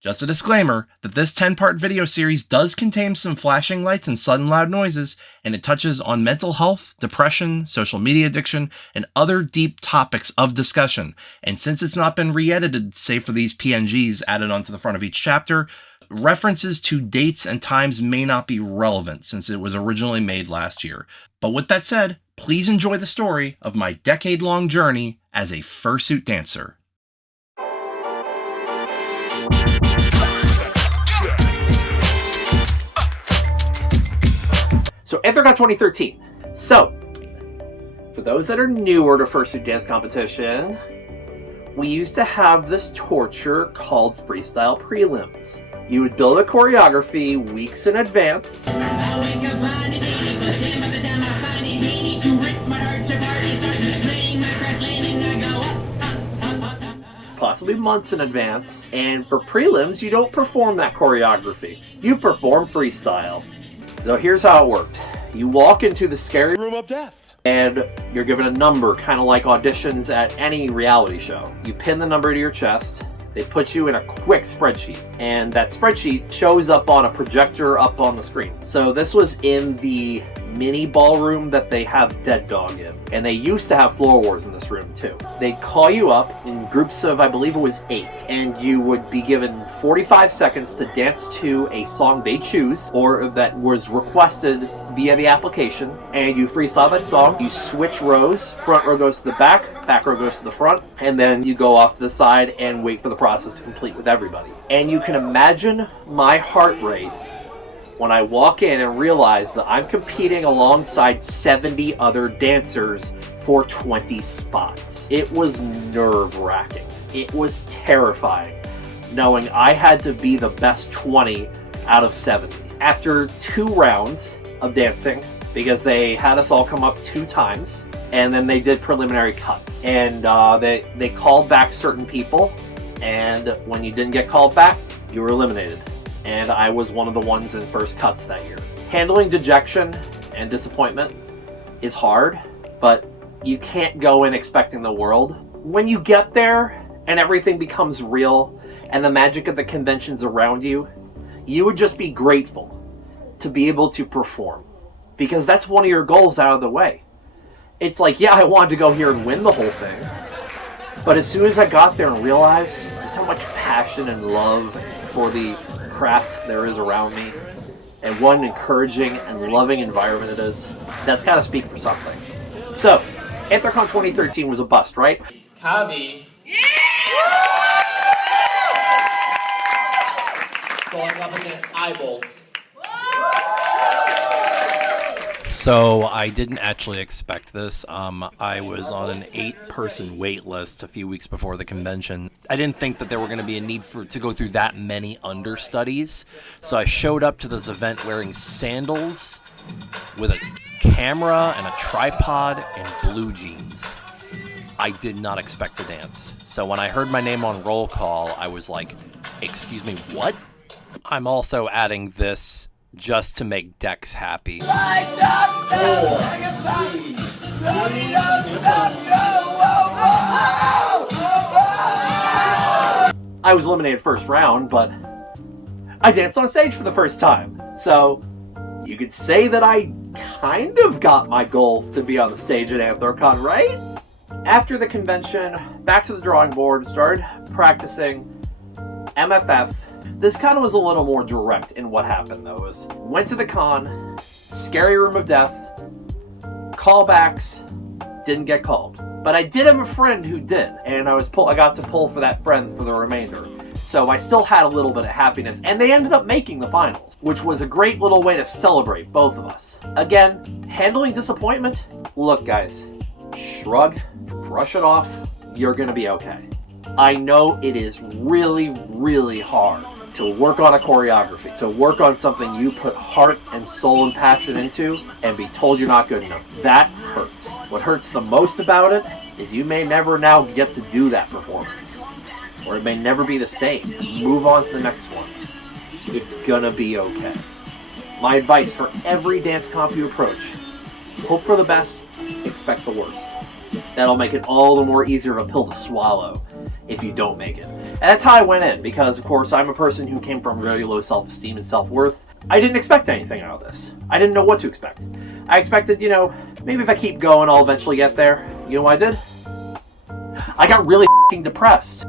Just a disclaimer that this 10-part video series does contain some flashing lights and sudden loud noises, and it touches on mental health, depression, social media addiction, and other deep topics of discussion. And since it's not been re-edited, save for these PNGs added onto the front of each chapter, references to dates and times may not be relevant since it was originally made last year. But with that said, please enjoy the story of my decade-long journey as a fursuit dancer. So, Anthrocon 2013. So, for those that are newer to Fursuit dance competition, we used to have this torture called freestyle prelims. You would build a choreography weeks in advance, possibly months in advance, and for prelims, you don't perform that choreography. You perform freestyle. So here's how it worked. You walk into the scary room of death, and you're given a number, kind of like auditions at any reality show. You pin the number to your chest, they put you in a quick spreadsheet, and that spreadsheet shows up on a projector up on the screen. So this was in the mini ballroom that they have Dead Dog in, and they used to have Floor Wars in this room too. They'd call you up in groups of, I believe it was 8, and you would be given 45 seconds to dance to a song they choose, or that was requested via the application, and you freestyle that song. You switch rows, front row goes to the back row goes to the front, and then you go off to the side and wait for the process to complete with everybody. And you can imagine my heart rate when I walk in and realize that I'm competing alongside 70 other dancers for 20 spots. It was nerve-wracking. It was terrifying, knowing I had to be the best 20 out of 70. After 2 rounds of dancing, because they had us all come up 2 times, and then they did preliminary cuts. And they called back certain people, and when you didn't get called back, you were eliminated. And I was one of the ones in first cuts that year. Handling dejection and disappointment is hard, but you can't go in expecting the world. When you get there and everything becomes real and the magic of the conventions around you, you would just be grateful to be able to perform, because that's one of your goals out of the way. It's like, yeah, I wanted to go here and win the whole thing, but as soon as I got there and realized just how much passion and love for the craft there is around me, and what an encouraging and loving environment it is, that's got to speak for something. So, Anthrocon 2013 was a bust, right? Kavi. Yeah! Going up against Eyebolt. So I didn't actually expect this. I was on an 8-person wait list a few weeks before the convention. I didn't think that there were going to be a need to go through that many understudies. So I showed up to this event wearing sandals with a camera and a tripod and blue jeans. I did not expect to dance. So when I heard my name on roll call, I was like, excuse me, what? I'm also adding this just to make Dex happy. I was eliminated first round, but I danced on stage for the first time. So you could say that I kind of got my goal to be on the stage at Anthrocon, right? After the convention, back to the drawing board, started practicing MFF. This kind of was a little more direct in what happened, though. Went to the con, scary room of death, callbacks, didn't get called. But I did have a friend who did, and I got to pull for that friend for the remainder. So I still had a little bit of happiness, and they ended up making the finals, which was a great little way to celebrate both of us. Again, handling disappointment, look guys, shrug, brush it off, you're gonna be okay. I know it is really, really hard to work on a choreography, to work on something you put heart and soul and passion into, and be told you're not good enough. That hurts. What hurts the most about it is you may never now get to do that performance, or it may never be the same. Move on to the next one. It's gonna be okay. My advice for every dance comp you approach, hope for the best, expect the worst. That'll make it all the more easier of a pill to swallow if you don't make it. And that's how I went in, because of course I'm a person who came from very low self-esteem and self-worth. I didn't expect anything out of this. I didn't know what to expect. I expected, you know, maybe if I keep going I'll eventually get there. You know what I did? I got really f***ing depressed.